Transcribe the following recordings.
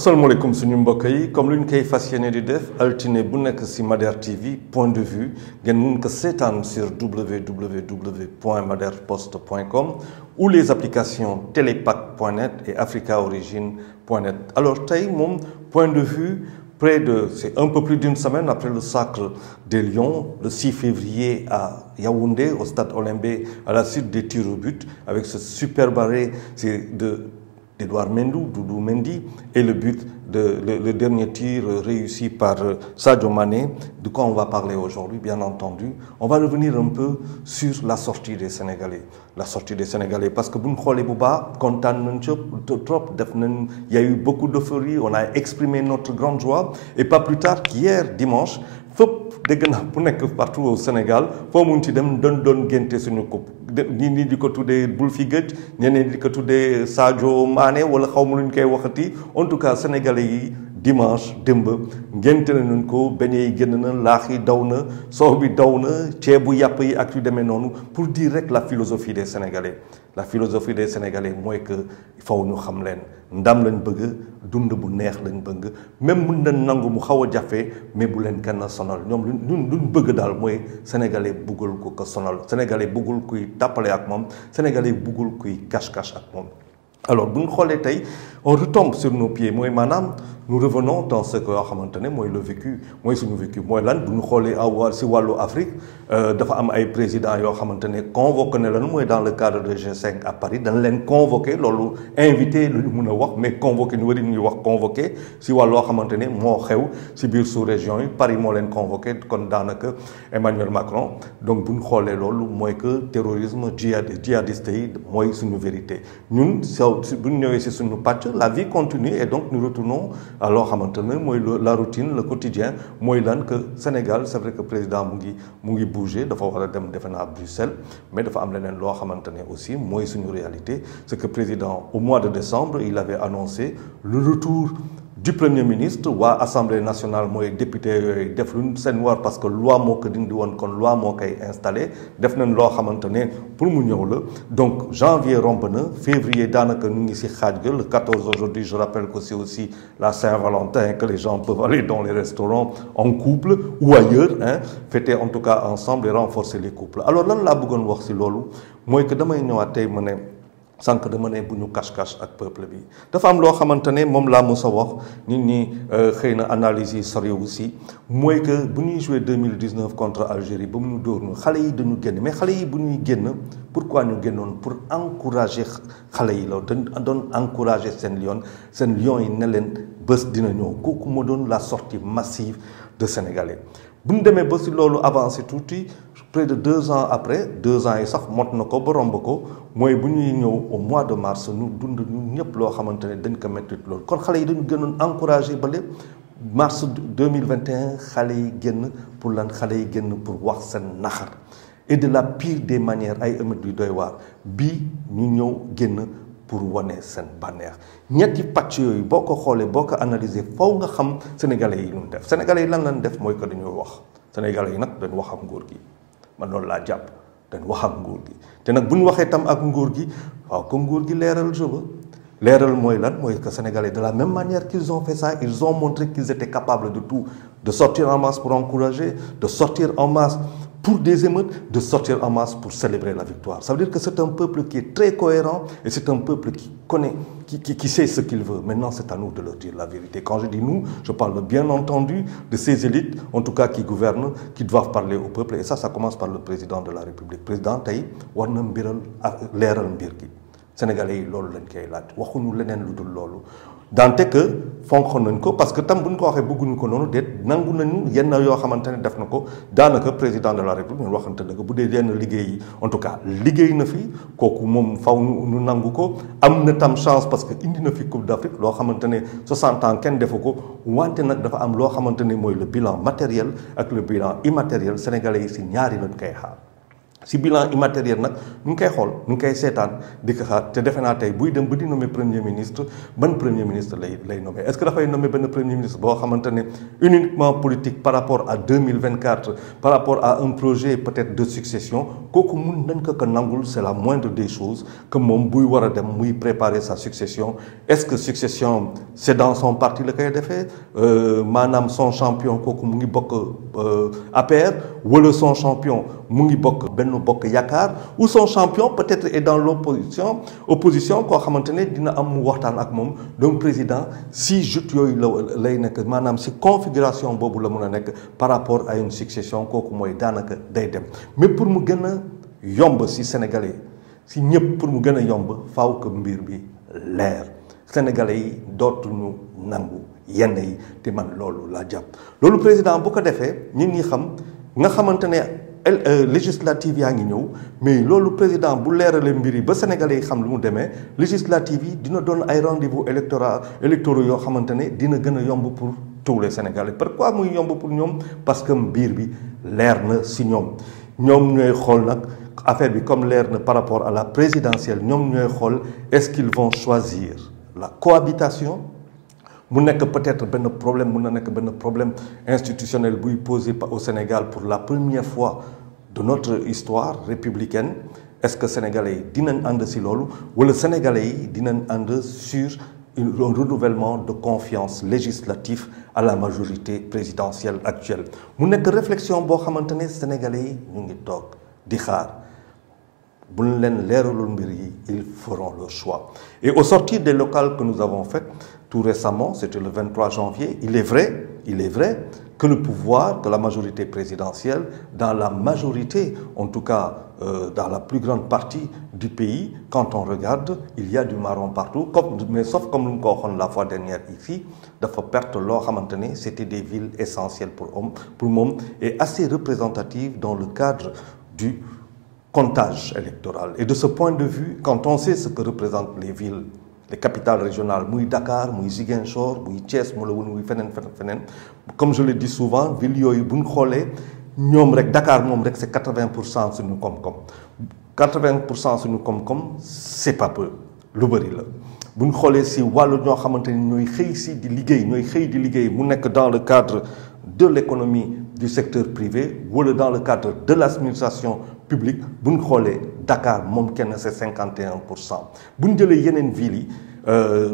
asalaamaaleykum suñu mbokk yi comme lu ñu koy fas yéene di def altine bu nekk ci Madère TV point de vue ngeen mun ko seetaan sur www.maderpost.com ou les applications télépac.net et africaorigine.net. Alors tey moom point de vue c'est un peu plus d'une semaine après le sacre des Lions, le 6 février à Yaoundé, au stade Olembe, à la suite des tirs au but, avec ce super barré d'Edouard Doudou Mendy, et le but, le dernier tir réussi par Sadio Mané. De quoi on va parler aujourd'hui, bien entendu. On va revenir un peu sur la sortie des Sénégalais. La sortie des Sénégalais, parce que bu ñu xoolee bu baax kontaan nañ trop il y a eu beaucoup d'euphorie, on a exprimé notre grande joie, et pas plus tard qu'hier dimanche fépp dégg naa bu nekk partout au Sénégal foo mun ci dem doon génte suñu coupe ñi di ko tuddee bul fi gëj ñeneen di ko tuddee Sadio Mané wala xaw ma lu ñu koy waxati. En tout cas sénégalais yi dimanche démb ngénte nañ ko, beñe yi génn na, laax yi daw na, soow bi daw na, ceebu yàpp yi ak yu demee noonu, pour dire rek la philosophie des Sénégalais. La philosophie des Sénégalais mooy que faw ñu xam leen ndam lañ bëgg, dund bu neex lañ bëgg, même mun nañ nangu mu xaw a jafe, mais bu leen kenn sonal. ñoom luñ bëgg daal mooy Sénégalais buggul ko sonal, Sénégalais buggul kuy tàppale ak moom, Sénégalais buggul kuy cache-cache ak moom. Alors bu ñu xoolee tey on retombe sur nos pieds mooy maanaam nous revenons dans ce que yoo xamante ne mooy le vécu mooy suñu vécu mooy lan bu ñu xoolee si wàllu Afrique dafa am ay présidents yoo xamante ne convoqué ne lan mooy dans le cadre de G5 à Paris dañ leen convoqué loolu invité lu ñu mun a wax, mais convoqué ñu wari ñuy wax convoqué si wàllu yoo xamante ne moo xew si biir sous-région yi. Paris moo leen convoqué kon daanaka Emmanuel Macron. Donc bu ñu xoolee loolu mooy que terrorisme djihadiste yi mooy suñu vérité. Ñun bu ñu ñëwee si suñu pàcc la vie continue, et donc nous retournons à loo xamante ne mooy la routine, le quotidien mooy lan que Sénégal. C'est vrai que président mu ngi bouger, dafa war a dem defe naa Bruxelles, mais dafa am leneen loo xamante ne aussi mooy suñu réalité. C'est que président au mois de décembre il avait annoncé le retour du premier ministre. waa assemblée nationale mooy député yooyu def luñ seen war parce que loi moo ko dindi woon, kon loi moo koy installé, def nañ loo xamante ne pour mu ñëw la. Donc janvier romb na, février daanaka ñu ngi si xaaj ga, le 14 aujourd'hui. Je rappelle que c'est aussi la Saint-Valentin, que les gens peuvent aller dans les restaurants en couple ou ailleurs, fêter en tout cas ensemble et renforcer les couples. Alors lan laa bëggoon wax si loolu mooy que damay ñëwaat tey ma ne sànq dama ne bu ñu cache-cache ak peuple bi. Dafa am loo xamante ne moom laa mos a wax nit ñi xëy na analyse yi sori aussi, mooy que bu ñuy joué 2019 contre Algérie ba mu ñu dóor ñu xale yi dañu génn, mais xale yi bu ñuy génn pourquoi ñu génnoon? Pour encourager xale yi la doon encourager seen lion yi ne leen bés dina ñëw. Kooku moo doon la sortie massive de Sénégalais. bu ñu demee ba si loolu avancé tuuti, près de 2 ans après, 2 ans yi sax mot na ko ba romb ko, mooy bu ñuy ñëw au mois de mars ñu dund ñun ñëpp loo xamante ne dañ ko métti loolu. kon xale yi dañu gënoon encouragé ba lépp mars 2021 xale yi génn pour lan? Xale yi génn pour wax seen naxar, et de la pire des manières, ay ëmët yu doy waar. bii ñu ñëw génn pour wane seen bànneex. ñetti pàcc yooyu boo ko xoolee boo ko analyser faw nga xam sénégalais yi lu ñu def. Sénégalais yi lan lañ def mooy que dañuy wax. Sénégalais yi nag dañ wax ak nguur gi, man loolu laa jàpp, dañ wax ak nguur gi. te nag bu ñu waxee tam ak nguur gi, waaw ko nguur gi leeral jeu ba. Leeral mooy lan? Mooy que Sénégalais de la même manière qu'ils ont fait ça, ils ont montré qu'ils étaient capables de tout, de sortir en masse pour encourager, de sortir en masse pour des émeutes, de sortir en masse pour célébrer la victoire. Ça veut dire que c'est un peuple qui est très cohérent, et c'est un peuple qui connaît, qui sait ce qu'il veut. Maintenant, c'est à nous de leur dire la vérité. Quand je dis nous, je parle bien entendu de ces élites, en tout cas qui gouvernent, qui doivent parler au peuple, et ça commence par le président de la République. Président tey war na leeral mbir gi. Sénégalais yi loolu lañ koy laaj, waxuñu leneen lu dul loolu. Dante que fonk nañ ko, parce que tam bu ñu ko waxee bëgguñu ko noonu, déet nangu nañu yenn yoo xamante ne def na ko. Daanaka président de la République ñun waxante dëgg bu dee yenn liggéey yi en tout cas liggéey na fi, kooku moom faw ñu nangu ko. Am na tam chance parce que indi na fi Coupe d'Afrique loo xamante ne 60 ans kenn defu ko. Wante nag dafa am loo xamante ne mooy le bilan matériel ak le bilan immatériel. Sénégalais yi si ñaari lañ koy xaar. si bilan immatériel nag ñu ngi koy xool ñu ngi koy seetaan di ko xaar te defe naa tey buy dem ba di nommer premier ministre ban premier ministre lay nommer est-ce que dafay nommer benn premier ministre boo xamante ne uniquement politique par rapport à 2024 par rapport à un projet peut-être de succession kooku mun nañ ko nangul c'est la moindre des choses que moom buy war a dem muy préparer sa succession est-ce que succession c'est dans son parti la koy defee maanaam son champion kooku mu ngi bokk APR wala son champion mu ngi bokk benn bokk yaakaar ou son champion peut-être est dans opposition koo xamante ne dina am mu waxtaan ak moom donc président si joute yooyu lay nekk maanaam si configuration boobu la mun a nekk par rapport à une succession kooku mooy daanaka day dem mais pour mu gën a yomb si Sénégalais si ñëpp pour mu gën a yomb faaw que mbir bi leer Sénégalais yi dootuñu nangu yenn yi te man loolu laa jàpp loolu président bu ko defee ñun ñi xam nga xamante ne législative yaa ngi ñëw mais loolu président bu leeralee mbir yi ba sénégalais yi xam lu mu demee législative yi dina doon ay rendez-vous électoraux yoo xamante ne dina gën a yomb pour tous les sénégalais. Pourquoi muy yomb pour ñoom parce que mbir bi leer na si ñoom ñooy xool nag affaire bi comme leer na par rapport à la présidentielle ñoom ñooy xool est-ce qu'ils vont choisir la cohabitation. mu nekk peut-être benn problème mun na nekk benn problème institutionnel buy posé au Sénégal pour la première fois de notre histoire républicaine est-ce que sénégalais yi dinañ ànd si loolu wala sénégalais yi dinañ ànd sur un renouvellement de confiance législatif à la majorité présidentielle actuelle mu nekk réflexion boo xamante ne sénégalais yi ñu ngi toog di xaar bu ñu leen leeralul mbir yi ils feront leur choix et au sortir des locales que nous avons faites tout récemment, c'était le 23 janvier, il est vrai que le pouvoir de la majorité présidentielle, dans la majorité, en tout cas dans la plus grande partie du pays, quand on regarde, il y a du marron partout, mais sauf comme nous l'avons dit la fois dernière ici, dafa perte loo xamante ne c'était des villes essentielles pour moom et assez représentatives dans le cadre du comptage électoral. Et de ce point de vue, quand on sait ce que représentent les villes, les capitales régionales muy Dakar muy Ziguinchor muy Thiès mu la woon muy feneen comme je le dis souvent ville yooyu bu ñu xoolee ñoom rek Dakar moom rek c'est 80% suñu koom-koom 80% suñu koom-koom c'est pas peu lu bëri la bu ñu xoolee si wàllu ñoo xamante ni ñooy xëy di liggéey mu nekk dans le cadre de l'économie du secteur privé wala dans le cadre de l'administration publique bu ñu xoolee Dakar moom kenn c'est 51% bu ñu jëlee yeneen villes yi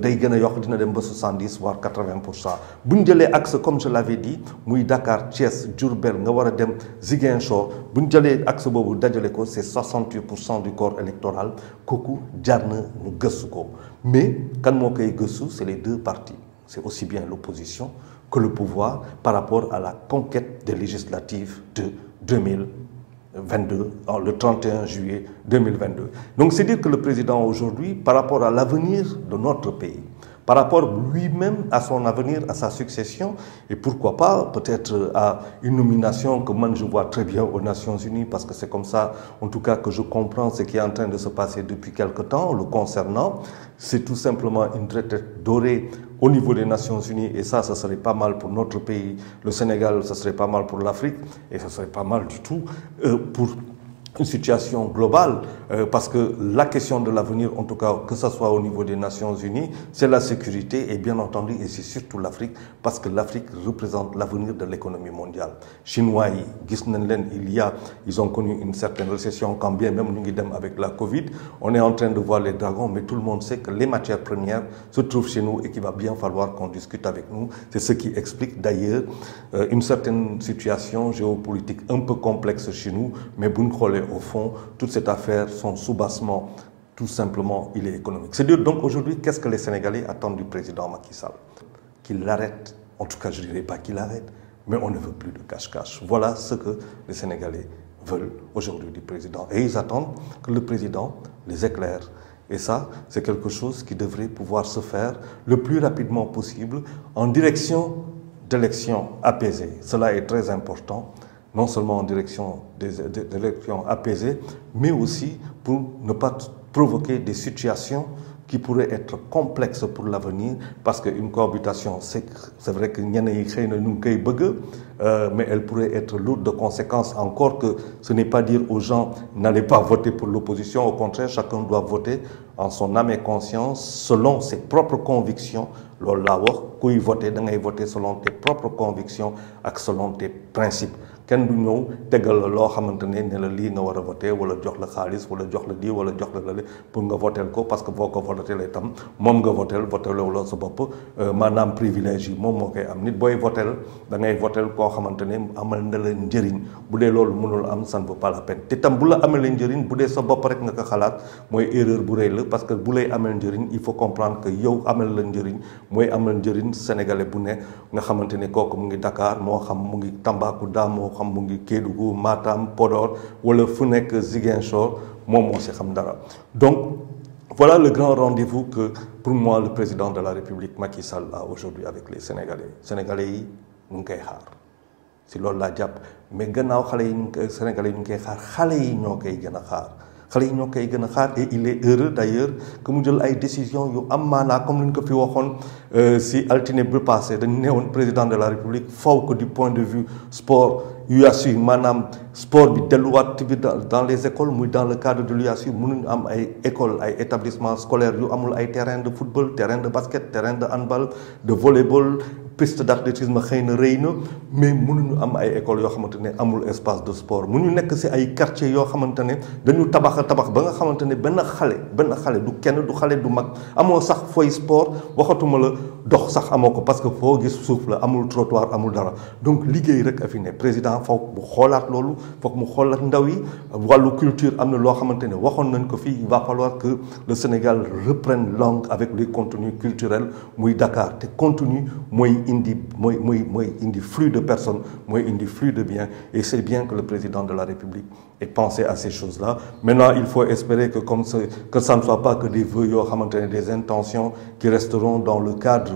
day gën a yokk dina dem ba 70 voire 80% bu ñu jëlee axe comme je l'avais dit muy Dakar Thiès Diourbel nga war a dem Ziguinchor bu ñu jëlee axe boobu dajale ko c'est 68% du corps électoral kooku jar na ñu gëstu ko mais kan moo koy gëstu c'est les deux partis c'est aussi bien l'opposition que le pouvoir par rapport à la conquête des législatives de 2022, le 31 juillet 2022. Donc c'est dire que le président aujourd'hui, par rapport à l'avenir de notre pays, par rapport lui-même à son avenir, à sa succession, et pourquoi pas peut-être à une nomination que moi je vois très bien aux Nations Unies, parce que c'est comme ça, en tout cas, que je comprends ce qui est en train de se passer depuis quelque temps, le concernant. C'est tout simplement une retraite dorée au niveau des Nations Unies, et ça serait pas mal pour notre pays, le Sénégal, ça serait pas mal pour l'Afrique, et ça serait pas mal du tout pour une situation globale, parce que la question de l'avenir, en tout cas, que ce soit au niveau des Nations Unies, c'est la sécurité et bien entendu, et c'est surtout l'Afrique, parce que l'Afrique représente l'avenir de l'économie mondiale. Chinois, ils ont connu une certaine récession, quand bien même nous sommes avec la Covid. On est en train de voir les dragons, mais tout le monde sait que les matières premières se trouvent chez nous et qu'il va bien falloir qu'on discute avec nous. C'est ce qui explique d'ailleurs une certaine situation géopolitique un peu complexe chez nous, mais au fond, toute cette affaire, son soubassement, tout simplement, il est économique. C'est-à-dire donc aujourd'hui, qu'est-ce que les Sénégalais attendent du président Macky Sall? Qu'il l'arrête. En tout cas, je ne dirais pas qu'il arrête, mais on ne veut plus de cache-cache. Voilà ce que les Sénégalais veulent aujourd'hui du président. Et ils attendent que le président les éclaire. Et ça, c'est quelque chose qui devrait pouvoir se faire le plus rapidement possible en direction d'élections apaisées. Cela est très important. Non seulement en direction des élections apaisées, mais aussi pour ne pas provoquer des situations qui pourrait être complexe pour l'avenir parce qu'une cohabitation, c'est vrai que ñenn yi xëy na ñu ngi koy bëgg mais elle pourrait être lourde de conséquences, encore que ce n'est pas dire aux gens n'allez pas voter pour l'opposition. Au contraire, chacun doit voter en son âme et conscience selon ses propres convictions. Loolu laa wax kuy voter da ngay voter selon tes propres convictions ak selon tes principes. kenn du ñëw tegal la loo xamante ne la lii nga war a voté wala jox la xaalis wala jox la lii wala jox la lale pour nga votel ko parce que boo ko votelee tam moom nga votel la sa bopp maanaam privilège yi moom moo koy am nit booy votel da ngay votel koo xamante ne amal na la njëriñ bu dee loolu mënul am ça ne vaut pas la peine te tam bu la amalee njëriñ bu dee sa bopp rek nga ko xalaat mooy erreur bu rëy la parce que bu lay amal njëriñ il faut comprendre que yow amal la njëriñ mooy amal njëriñ sénégalais bu ne nga xamante ne kooku mu ngi Dakar moo xam mu ngi Tambacounda moo xam mu ngi Kédougou Matam Podor wala fu nekk Ziguinchor moom moo si xam dara. Donc voilà le grand rendez-vous que pour moi le président de la République Macky Sall a aujourd'hui avec les Sénégalais yi ñu ngi koy xaar si loolu laa jàpp mais gannaaw xale yi Sénégalais yi ñu ngi koy xaar xale yi ñoo koy gën a xaar. xale yi ñoo koy gën a xaar et il est heureux d'ailleurs que mu jël ay décisions yu am maanaa comme ni ñu ko fi waxoon si altine bi passé dañu ne woon président de la République faw que du point de vue sport UASU maanaam sport bi delluwaat bi dans les écoles muy dans le cadre de l'UASU mënuñu am ay écoles ay établissements scolaires yu amul ay terrain de football terrain de basket terrain de handball de volleyball piste d'athlétisme xëy na rëy na mais mënuñu am ay écoles yoo xamante ne amul espace de sport mënuñu nekk si ay quartiers yoo xamante ne dañu tabax ba nga xamante ne benn xale du kenn du xale du mag amoo sax fooy sport waxatuma la dox sax amoo ko parce que foo gis suuf la amul trottoir amul dara donc liggéey rek a fi ne président foog mu xoolaat loolu foog mu xoolaat ndaw yi wàllu culture am na loo xamante ne waxoon nañ ko fii il va falloir que le Sénégal reprenne langue avec les contenus culturels muy Dakar te contenu mooy indi flux de personnes mooy indi flux de biens et c'est bien que le président de la République ait pensé à ces choses-là. Maintenant, il faut espérer que ça ne soit pas que des vœux yoo xamante ne des intentions qui resteront dans le cadre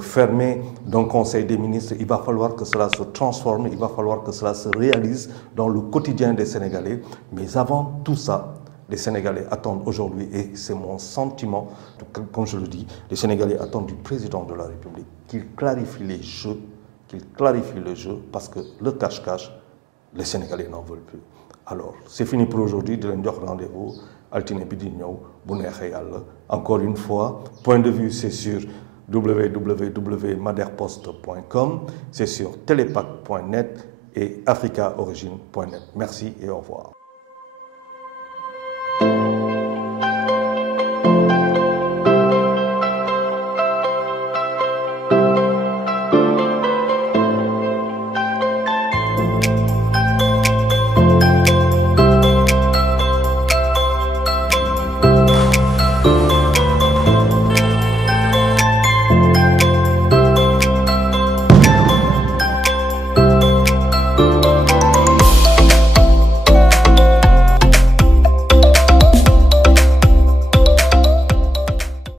fermé d'un conseil des ministres. Il va falloir que cela se transforme, il va falloir que cela se réalise dans le quotidien des Sénégalais. Mais avant tout ça, les Sénégalais attendent aujourd'hui, et c'est mon sentiment, comme je le dis, les Sénégalais attendent du président de la République qu'il clarifie les jeux, parce que le cache-cache, les Sénégalais n'en veulent plus. Alors, c'est fini pour aujourd'hui. De leen jox rendez-vous altine bi di ñëw bu neexee Yàlla. Encore une fois, point de vue, c'est sur www.maderpost.com, c'est sur telepac.net et africaorigine.net. Merci et au revoir.